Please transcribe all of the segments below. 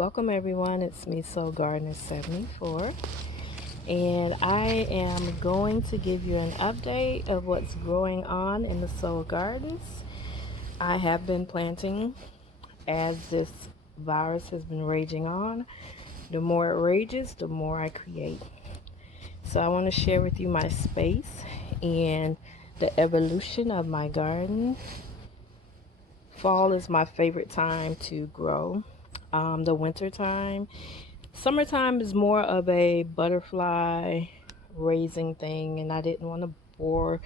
Welcome everyone, it's me, Soul Gardener 74, and I am going to give you an update of what's going on in the Soul Gardens. I have been planting as this virus has been raging on. The more it rages, the more I create. So I want to share with you my space and the evolution of my garden. Fall is my favorite time to grow. The winter time. Summertime is more of a butterfly raising thing, and I didn't want to bore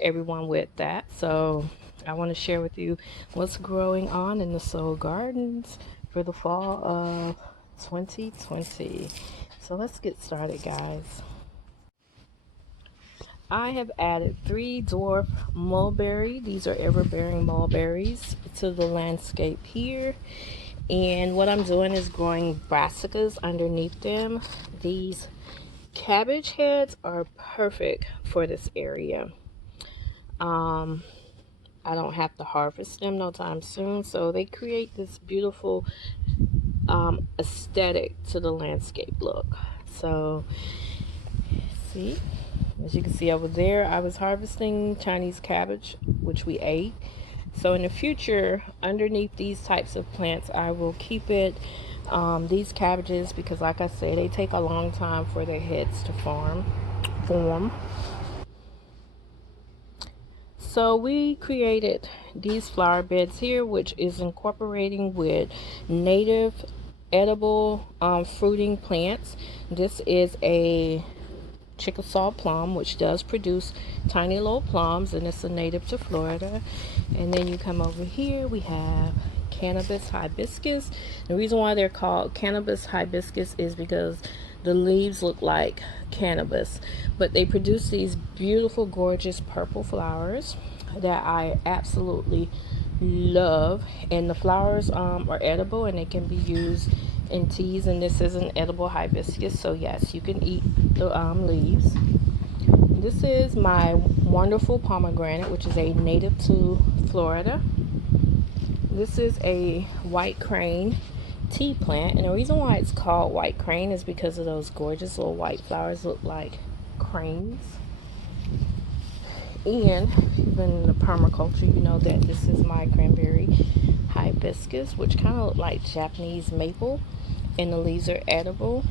everyone with that. So I want to share with you what's growing on in the Soul Gardens for the fall of 2020. So let's get started, guys. I have added 3 dwarf mulberry. These are ever-bearing mulberries to the landscape here. And what I'm doing is growing brassicas underneath them. These cabbage heads are perfect for this area. I don't have to harvest them no time soon, so they create this beautiful aesthetic to the landscape look. So see, as you can see over there, I was harvesting Chinese cabbage, which we ate. So in the future, underneath these types of plants, I will keep it, these cabbages, because like I say, they take a long time for their heads to form. So we created these flower beds here, which is incorporating with native edible fruiting plants. This is a Chickasaw plum, which does produce tiny little plums, and it's a native to Florida. And then you come over here, we have cannabis hibiscus. The reason why they're called cannabis hibiscus is because the leaves look like cannabis, but they produce these beautiful, gorgeous purple flowers that I absolutely love. And the flowers are edible, and they can be used in teas. And this is an edible hibiscus, so yes, you can eat the leaves. This is my wonderful pomegranate, which is a native to Florida. This is a white crane tea plant, and the reason why it's called white crane is because of those gorgeous little white flowers, look like cranes. And even in the permaculture, you know that this is my cranberry hibiscus, which kind of look like Japanese maple, and the leaves are edible.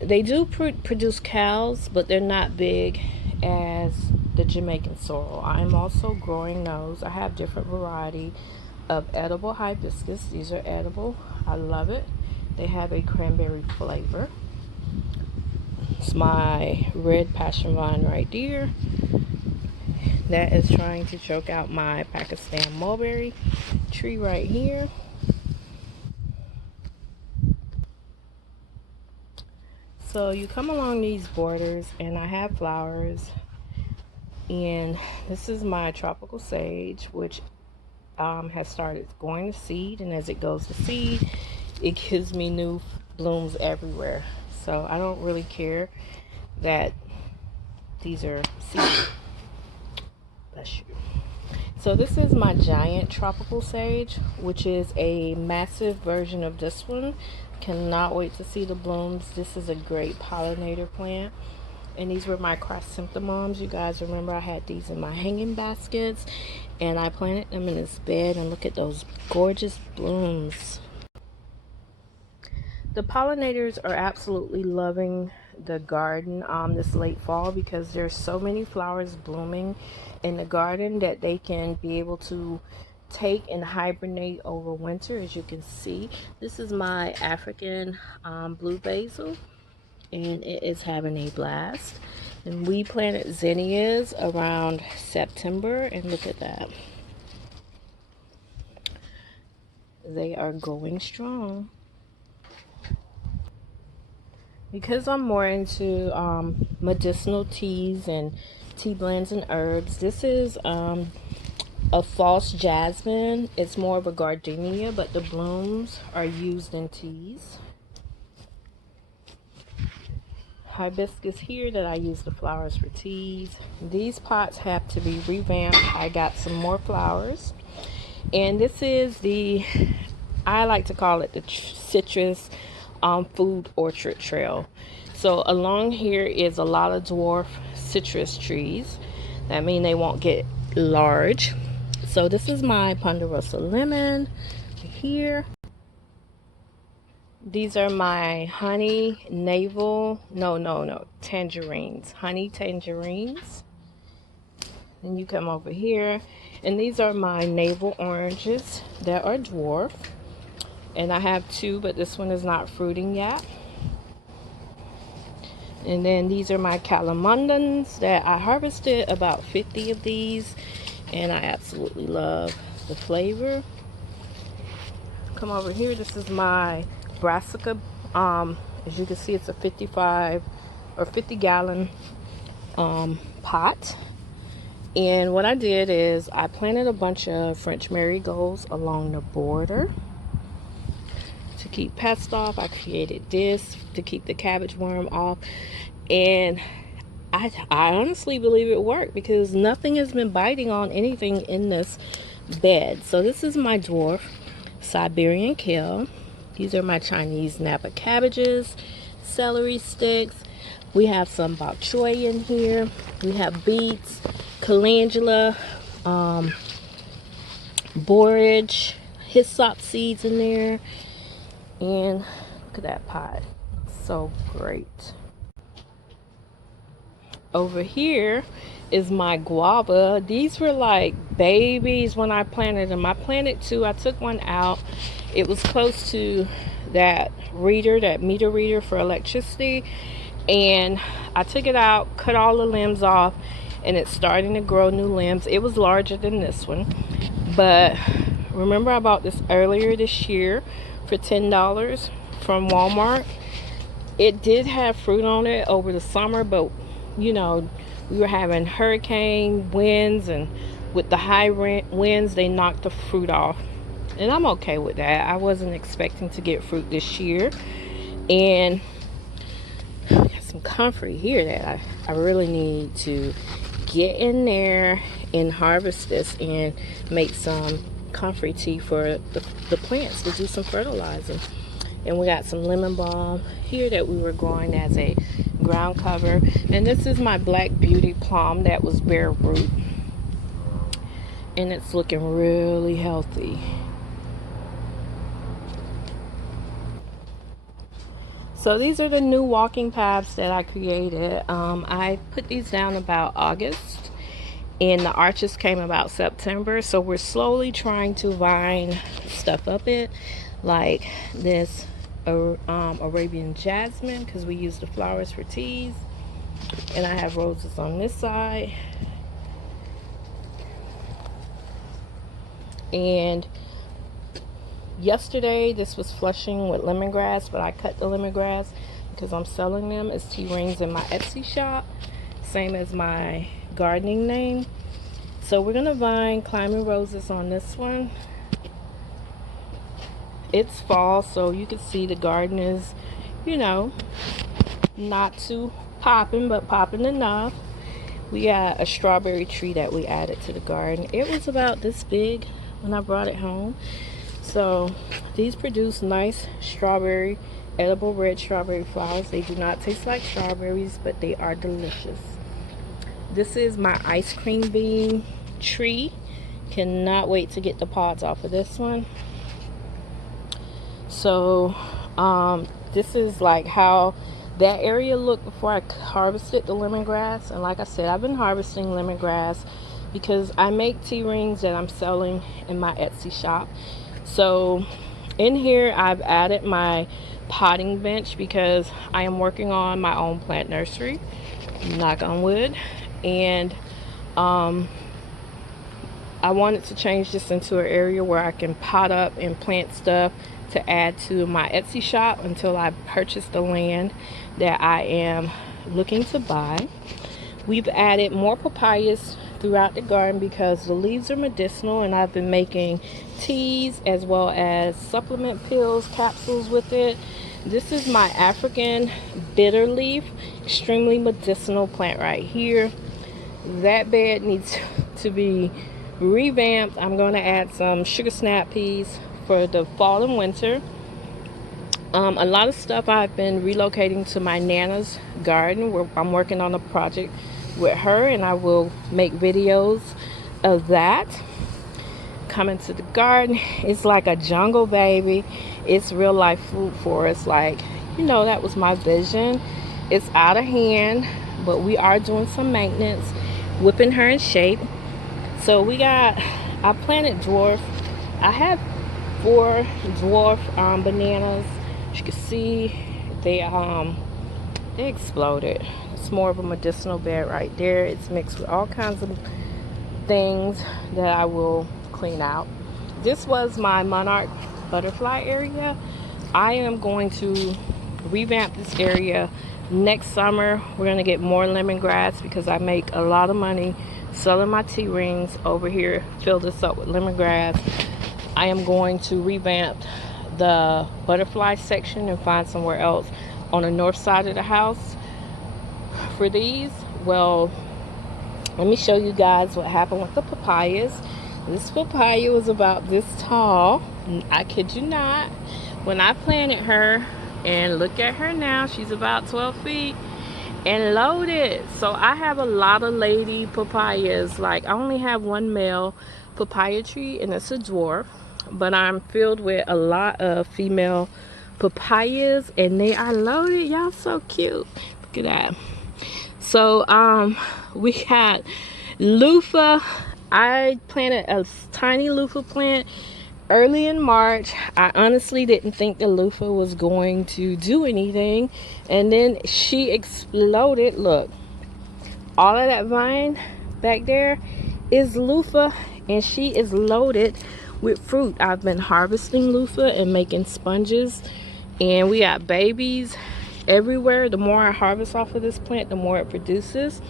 They do produce cows, but they're not big as the Jamaican sorrel. I'm also growing those. I have different variety of edible hibiscus. These are edible. I love it. They have a cranberry flavor. It's my red passion vine right there. That is trying to choke out my Pakistan mulberry tree right here. So you come along these borders, and I have flowers, and this is my tropical sage, which has started going to seed, and as it goes to seed, it gives me new blooms everywhere. So I don't really care that these are seed. Bless you. So this is my giant tropical sage, which is a massive version of this one. Cannot wait to see the blooms. This is a great pollinator plant. And these were my chrysanthemums. You guys remember I had these in my hanging baskets, and I planted them in this bed, and look at those gorgeous blooms. The pollinators are absolutely loving the garden this late fall, because there's so many flowers blooming in the garden that they can be able to take and hibernate over winter. As you can see, this is my African blue basil, and it is having a blast. And we planted zinnias around September, and look at that, they are going strong. Because I'm more into medicinal teas and tea blends and herbs, this is a false jasmine. It's more of a gardenia, but the blooms are used in teas. Hibiscus here that I use the flowers for teas. These pots have to be revamped. I got some more flowers, and this is the I like to call it the citrus food orchard trail. So along here is a lot of dwarf citrus trees. That means they won't get large. So this is my ponderosa lemon here. These are my honey tangerines, honey tangerines. And you come over here, and these are my navel oranges that are dwarf. And I have two, but this one is not fruiting yet. And then these are my calamundans that I harvested about 50 of these, and I absolutely love the flavor. Come over here, this is my brassica. As you can see, it's a 55 or 50 gallon pot. And what I did is I planted a bunch of French marigolds along the border to keep pests off. I created this to keep the cabbage worm off, and I honestly believe it worked because nothing has been biting on anything in this bed. So this is my dwarf Siberian kale. These are my Chinese Napa cabbages, celery sticks. We have some bok choy in here. We have beets, calendula, borage, hyssop seeds in there. And look at that pot. It's so great. Over here is my guava. These were like babies when I planted them. I planted two. I took one out. It was close to that reader, that meter reader for electricity. And I took it out, cut all the limbs off, and it's starting to grow new limbs. It was larger than this one. But remember, I bought this earlier this year for $10 from Walmart. It did have fruit on it over the summer, but you know, we were having hurricane winds, and with the high winds, they knocked the fruit off. And I'm okay with that. I wasn't expecting to get fruit this year. And got some comfrey here that I really need to get in there and harvest this and make some comfrey tea for the plants to do some fertilizing. And we got some lemon balm here that we were growing as a ground cover. And this is my Black Beauty plum that was bare root, and it's looking really healthy. So these are the new walking paths that I created. I put these down about August, and the arches came about September. So we're slowly trying to vine stuff up it, like this Arabian jasmine, because we use the flowers for teas. And I have roses on this side. And yesterday this was flushing with lemongrass, but I cut the lemongrass because I'm selling them as tea rings in my Etsy shop, same as my gardening name. So we're gonna vine climbing roses on this one. It's fall, so you can see the garden is, you know, not too popping, but popping enough. We got a strawberry tree that we added to the garden. It was about this big when I brought it home. So these produce nice strawberry, edible red strawberry flowers. They do not taste like strawberries, but they are delicious. This is my ice cream bean tree. Cannot wait to get the pods off of this one. So this is like how that area looked before I harvested the lemongrass. And like I said, I've been harvesting lemongrass because I make tea rings that I'm selling in my Etsy shop. So in here I've added my potting bench because I am working on my own plant nursery, knock on wood. And I wanted to change this into an area where I can pot up and plant stuff to add to my Etsy shop until I purchase the land that I am looking to buy. We've added more papayas throughout the garden because the leaves are medicinal, and I've been making teas as well as supplement pills, capsules with it. This is my African bitter leaf, extremely medicinal plant right here. That bed needs to be revamped. I'm going to add some sugar snap peas, for the fall and winter. A lot of stuff I've been relocating to my Nana's garden, where I'm working on a project with her, and I will make videos of that. Coming to the garden, it's like a jungle, baby. It's real life food for us. Like, you know, that was my vision. It's out of hand, but we are doing some maintenance, whipping her in shape. So I planted dwarf. I have 4 dwarf bananas. As you can see, they exploded. It's more of a medicinal bed right there. It's mixed with all kinds of things that I will clean out. This was my monarch butterfly area. I am going to revamp this area next summer. We're going to get more lemongrass because I make a lot of money selling my tea rings over here. Fill this up with lemongrass. I am going to revamp the butterfly section and find somewhere else on the north side of the house for these. Well, let me show you guys what happened with the papayas. This papaya was about this tall. I kid you not. When I planted her, and look at her now, she's about 12 feet and loaded. So I have a lot of lady papayas. Like, I only have 1 male papaya tree, and it's a dwarf, but I'm filled with a lot of female papayas, and they are loaded. Y'all so cute. Look at that. So we had loofah. I planted a tiny loofah plant early in March. I honestly didn't think the loofah was going to do anything, and then she exploded. Look, all of that vine back there is loofah, and she is loaded with fruit. I've been harvesting loofah and making sponges, and we got babies everywhere. The more I harvest off of this plant, the more it produces.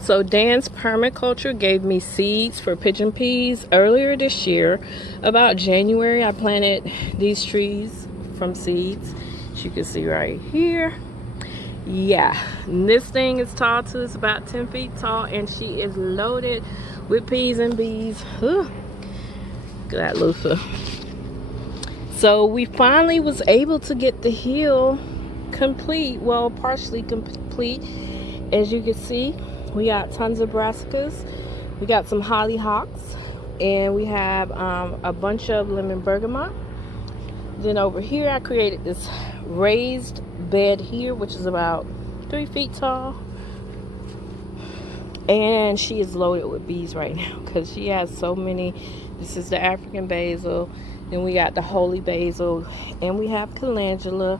So Dan's Permaculture gave me seeds for pigeon peas earlier this year. About January, I planted these trees from seeds, as you can see right here. Yeah, and this thing is tall too. It's about 10 feet tall, and she is loaded with peas and bees. Look at that loofah. So we finally was able to get the hill complete, well, partially complete. As you can see, we got tons of brassicas, we got some hollyhocks, and we have a bunch of lemon bergamot. Then over here I created this raised bed here, which is about 3 feet tall, and she is loaded with bees right now because she has so many. This is the African basil, then we got the holy basil, and we have calendula.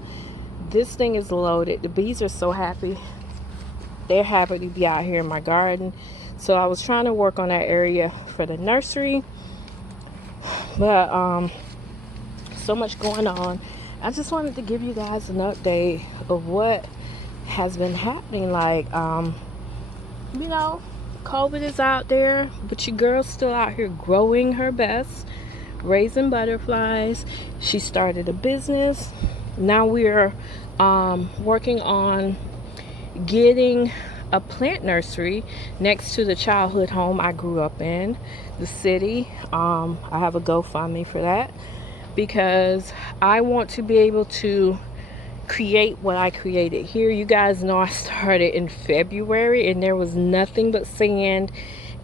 This thing is loaded. The bees are so happy. They're happy to be out here in my garden. So I was trying to work on that area for the nursery, but so much going on. I just wanted to give you guys an update of what has been happening. Like, you know, COVID is out there, but your girl's still out here growing her best, raising butterflies. She started a business. Now we're working on getting a plant nursery next to the childhood home I grew up in, the city. I have a GoFundMe for that because I want to be able to create what I created here. You guys know I started in February, and there was nothing but sand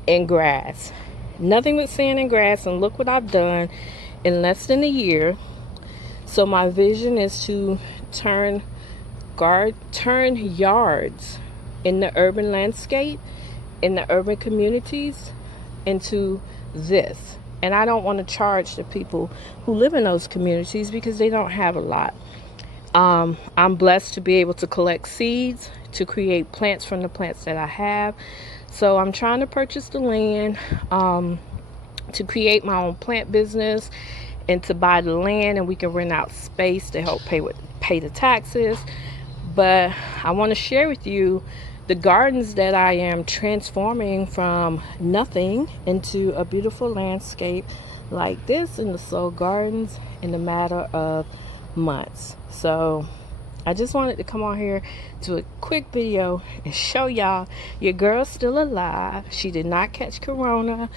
and grass. Nothing but sand and grass, and look what I've done in less than a year. So my vision is to turn yards in the urban landscape, in the urban communities, into this. And I don't want to charge the people who live in those communities because they don't have a lot. I'm blessed to be able to collect seeds to create plants from the plants that I have. So I'm trying to purchase the land to create my own plant business, and to buy the land, and we can rent out space to help pay the taxes. But I want to share with you the gardens that I am transforming from nothing into a beautiful landscape like this in the Soul Gardens in a matter of months. So I just wanted to come on here to a quick video and show y'all your girl's still alive. She did not catch corona,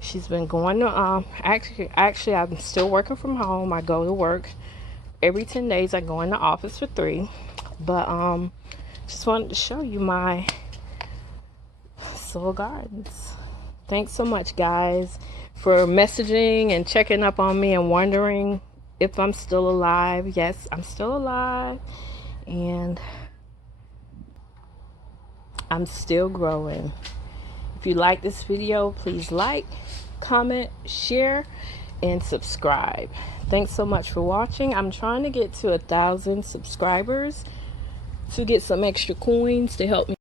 She's been going to actually I'm still working from home. I go to work every 10 days. I go in the office for 3. But just wanted to show you my soul gardens. Thanks so much, guys, for messaging and checking up on me and wondering if I'm still alive. Yes, I'm still alive, and I'm still growing. If you like this video, please like, comment, share, and subscribe. Thanks so much for watching. I'm trying to get to 1,000 subscribers to get some extra coins to help me